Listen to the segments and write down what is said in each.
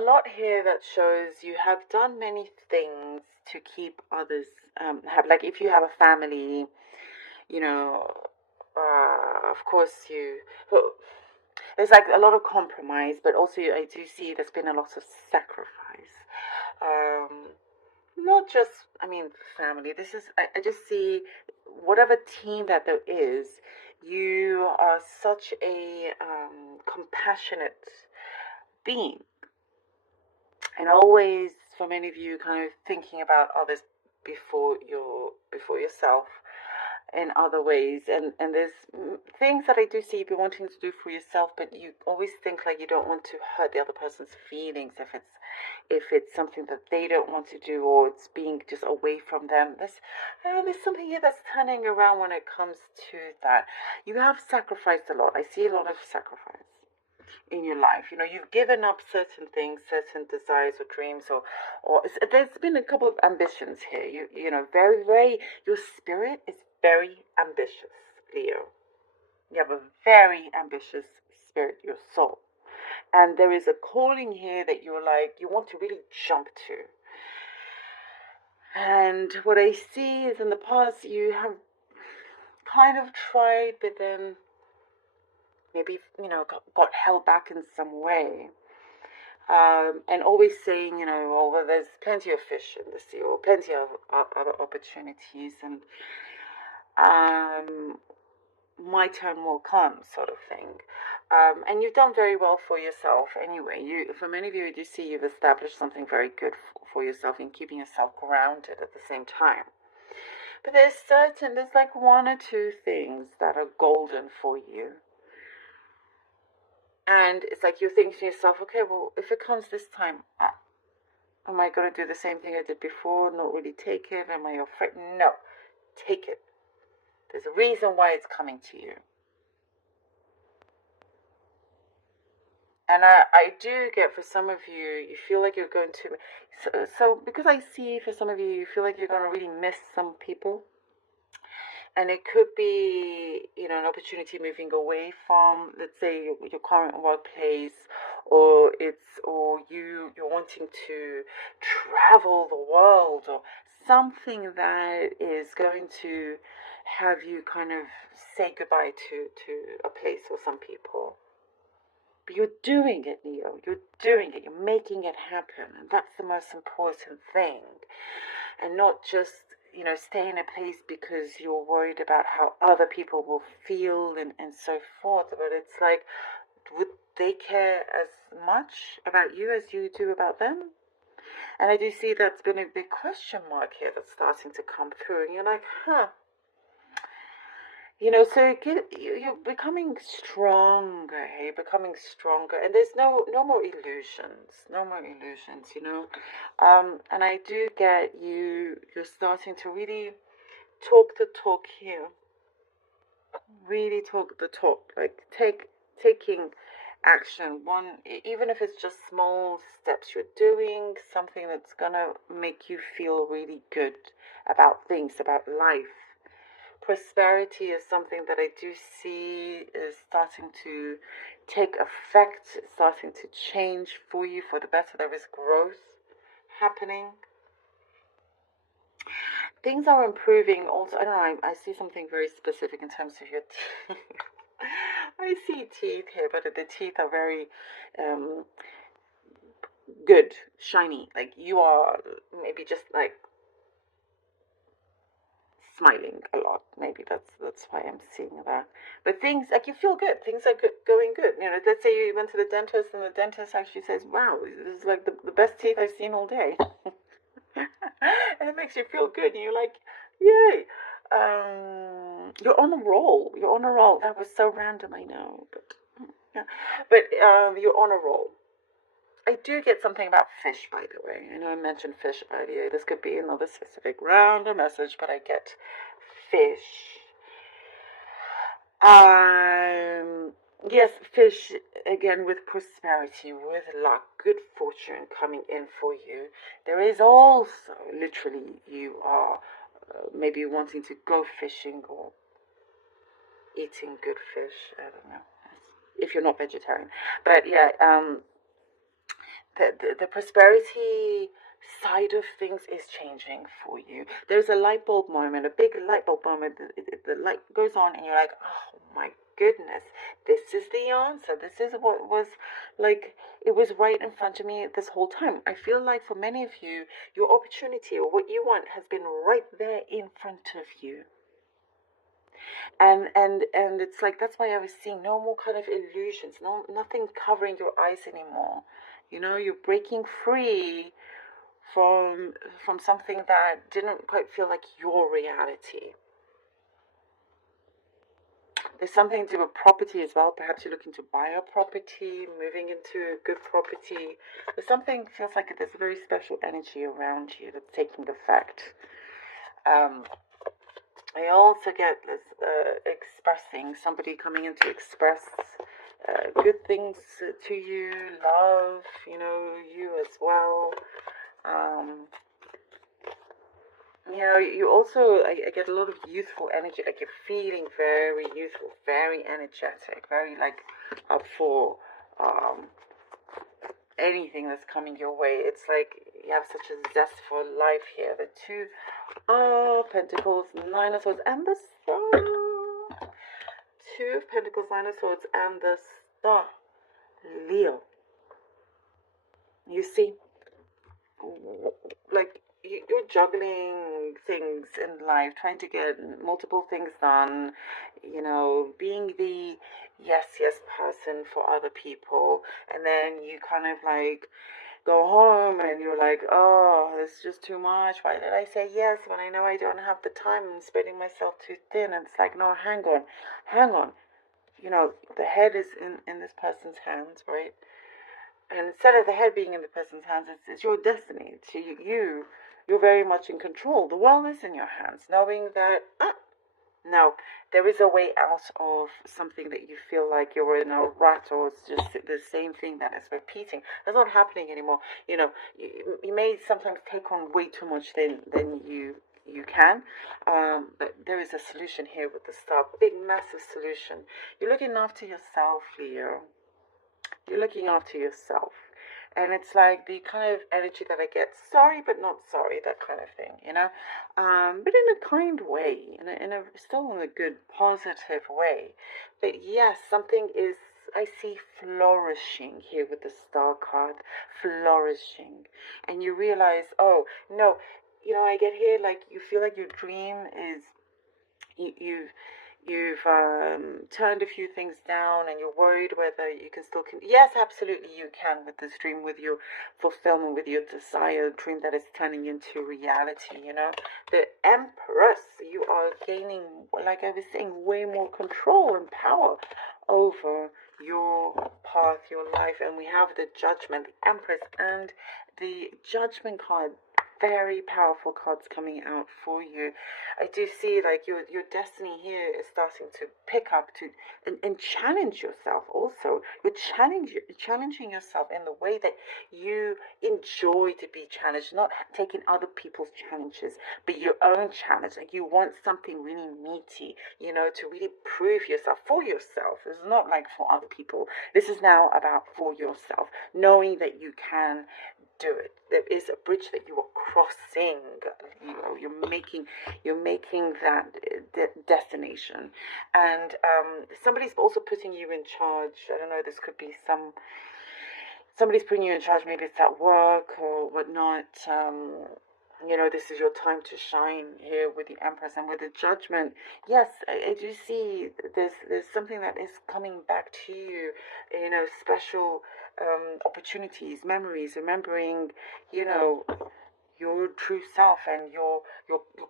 a lot here that shows you have done many things to keep others have, like if you have a family, you know, of course well, there's like a lot of compromise, but also I do see there's been a lot of sacrifice. Um, Not just, I mean, family. This is, I just see whatever team that there is, you are such a compassionate being. And always, for many of you, kind of thinking about others before yourself in other ways. And there's things that I do see you be wanting to do for yourself, but you always think like you don't want to hurt the other person's feelings if it's something that they don't want to do, or it's being just away from them. There's something here that's turning around when it comes to that. You have sacrificed a lot. I see a lot of sacrifice in your life. You've given up certain things, certain desires or dreams, or there's been a couple of ambitions here. Very, very, your spirit is very ambitious, Leo. You have a very ambitious spirit, your soul. And there is a calling here that you want to really jump to. And what I see is in the past you have kind of tried, but then maybe, got held back in some way. And always saying, well, there's plenty of fish in the sea, or plenty of other opportunities, and my turn will come, sort of thing. And you've done very well for yourself anyway. For many of you, I do see you've established something very good for yourself in keeping yourself grounded at the same time. But there's like one or two things that are golden for you. And it's like you're thinking to yourself, okay, well, if it comes this time, am I going to do the same thing I did before, not really take it? Am I afraid? No, take it. There's a reason why it's coming to you. And I do get, for some of you, you feel like you're going to, so because I see for some of you feel like you're going to really miss some people. And it could be, an opportunity moving away from, let's say, your current workplace, or you're wanting to travel the world, or something that is going to have you kind of say goodbye to a place or some people. But you're doing it, Leo. You're doing it. You're making it happen. And that's the most important thing. And not just, stay in a place because you're worried about how other people will feel and so forth. But it's like, would they care as much about you as you do about them? And I do see that's been a big question mark here that's starting to come through. And you're like, so you're becoming stronger, hey, becoming stronger, and there's no more illusions, and I do get you're starting to really talk the talk here, really talk the talk, like taking action, even if it's just small steps you're doing, something that's gonna make you feel really good about things, about life. Prosperity is something that I do see is starting to take effect, it's starting to change for you for the better. There is growth happening. Things are improving also. I don't know, I see something very specific in terms of your teeth. I see teeth here, but the teeth are very good, shiny. Like you are maybe just like smiling a lot. Maybe that's why I'm seeing that. But things like you feel good. Things are going good. Let's say you went to the dentist and the dentist actually says, "Wow, this is like the best teeth I've seen all day," and it makes you feel good. And you're like, "Yay!" You're on a roll. You're on a roll. That was so random, I know, but yeah. But you're on a roll. I do get something about fish, by the way. I know I mentioned fish earlier. This could be another specific random message, but I get fish. Yes, fish, again, with prosperity, with luck, good fortune coming in for you. There is also, literally, you are maybe wanting to go fishing or eating good fish. I don't know. If you're not vegetarian. But yeah, the prosperity side of things is changing for you. There's a light bulb moment, a big light bulb moment. The light goes on, and you're like, oh my goodness, this is the answer. This is what was like. It was right in front of me this whole time. I feel like for many of you, your opportunity or what you want has been right there in front of you. And it's like that's why I was seeing no more kind of illusions, nothing covering your eyes anymore. You're breaking free from something that didn't quite feel like your reality. There's something to do with property as well. Perhaps you're looking to buy a property, moving into good property. There's something feels like there's a very special energy around you that's taking effect. I also get this expressing, somebody coming in to express good things to you, love, you as well. You also, I get a lot of youthful energy, like you're feeling very youthful, very energetic, very like up for anything that's coming your way. It's like you have such a zest for life here. The Two of Pentacles, Nine of Swords, and the Star. Two of Pentacles, Nine of Swords, and the Star. Leo. You see, like you're juggling things in life, trying to get multiple things done, being the yes person for other people, and then you kind of like go home and you're like, oh, this is just too much. Why did I say yes when I know I don't have the time? I'm spreading myself too thin. And it's like, no, hang on. The head is in this person's hands, right? And instead of the head being in the person's hands, it's your destiny. So you're very much in control. The world is in your hands, knowing that, no, there is a way out of something that you feel like you're in a rut, or it's just the same thing that is repeating. That's not happening anymore. You may sometimes take on way too much than you can, but there is a solution here with the Star. Big, massive solution. You're looking after yourself, Leo. You're looking after yourself. And it's like the kind of energy that I get, sorry but not sorry, that kind of thing, but in a kind way, still in a good, positive way. But yes, something is, I see flourishing here with the Star card, flourishing. And you realize, oh, no, I get here, like, you feel like your dream is, you've turned a few things down, and you're worried whether you can still yes, absolutely you can, with this dream, with your fulfillment, with your desire dream that is turning into reality. The Empress, you are gaining, like I was saying, way more control and power over your path, your life. And we have the Judgment, the Empress, and the Judgment card. Very powerful cards coming out for you. I do see like your destiny here is starting to pick up and challenge yourself also. You're challenging yourself in the way that you enjoy to be challenged, not taking other people's challenges, but your own challenge. Like you want something really meaty, to really prove yourself for yourself. It's not like for other people. This is now about for yourself, knowing that you can do it. There is a bridge that you are crossing. You're making that destination, and somebody's also putting you in charge. I don't know. This could be somebody's putting you in charge. Maybe it's at work or whatnot. This is your time to shine here with the Empress and with the Judgment. Yes, I do see there's something that is coming back to you, special opportunities, memories, remembering, your true self and your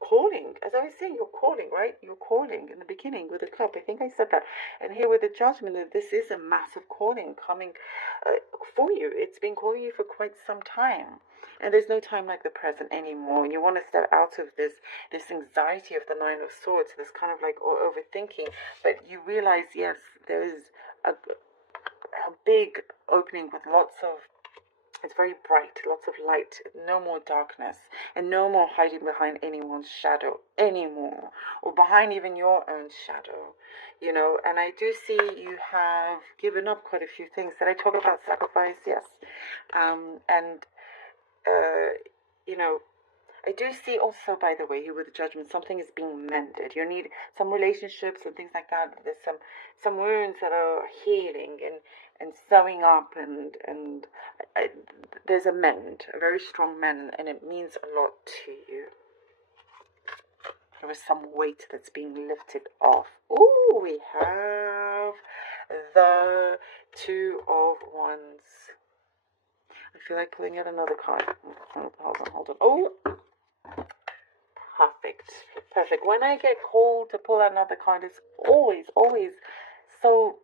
calling. As I was saying, your calling, right? Your calling in the beginning with the club. I think I said that. And here with the Judgment, this is a massive calling coming for you. It's been calling you for quite some time. And there's no time like the present anymore. And you want to step out of this anxiety of the Nine of Swords, this kind of like overthinking. But you realize, yes, there is a big opening with lots of It's very bright, lots of light, no more darkness, and no more hiding behind anyone's shadow anymore, or behind even your own shadow, you know. And I do see you have given up quite a few things. Did I talk about sacrifice? Yes. And, you know, I do see also, by the way, here with the judgment, something is being mended. You need some relationships and things like that. There's some wounds that are healing and sewing up, and there's a mend, a very strong mend, and it means a lot to you. There is some weight that's being lifted off. Ooh, we have the Two of Wands. I feel like pulling out another card. Hold on. Oh, perfect. When I get called to pull out another card, it's always so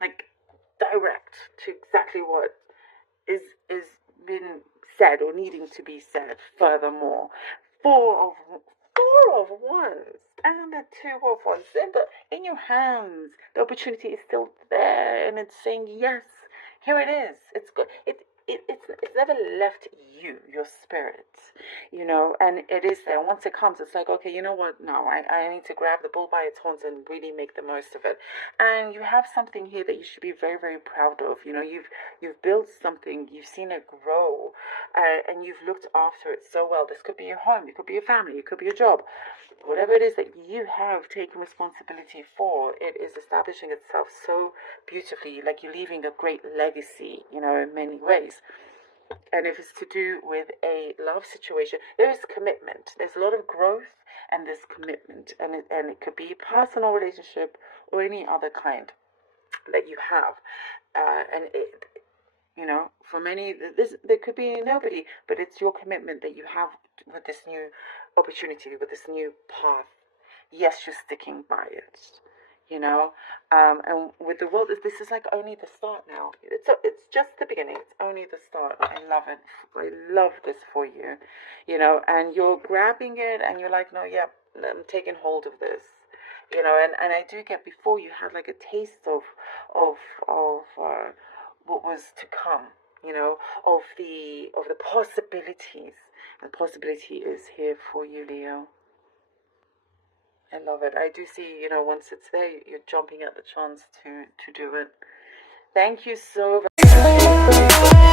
like direct to exactly what is been said or needing to be said. Furthermore, four of wands and the Two of Wands in your hands. The opportunity is still there, and it's saying yes. Here it is. It's good. It's never left you, your spirit, you know, and it is there. Once it comes, it's like, okay, you know what? No, I need to grab the bull by its horns and really make the most of it. And you have something here that you should be very, very proud of. You know, you've built something, you've seen it grow, and you've looked after it so well. This could be your home, it could be your family, it could be your job. Whatever it is that you have taken responsibility for, it is establishing itself so beautifully, like you're leaving a great legacy, you know, in many ways. And if it's to do with a love situation, there is commitment. There's a lot of growth and there's commitment, and it could be a personal relationship or any other kind that you have, and it, you know, for many, there could be nobody, but it's your commitment that you have with this new opportunity, with this new path. Yes, you're sticking by it, you know. And with the world, this is like only the start now. It's just the beginning. It's only the start. I love it. I love this for you, you know. And you're grabbing it, and you're like, no, yeah, I'm taking hold of this. You know, and I do get, before you had like a taste of what was to come, you know, of the possibilities. And possibility is here for you, Leo. I love it. I do see, you know, once it's there, you're jumping at the chance to do it. Thank you so very much.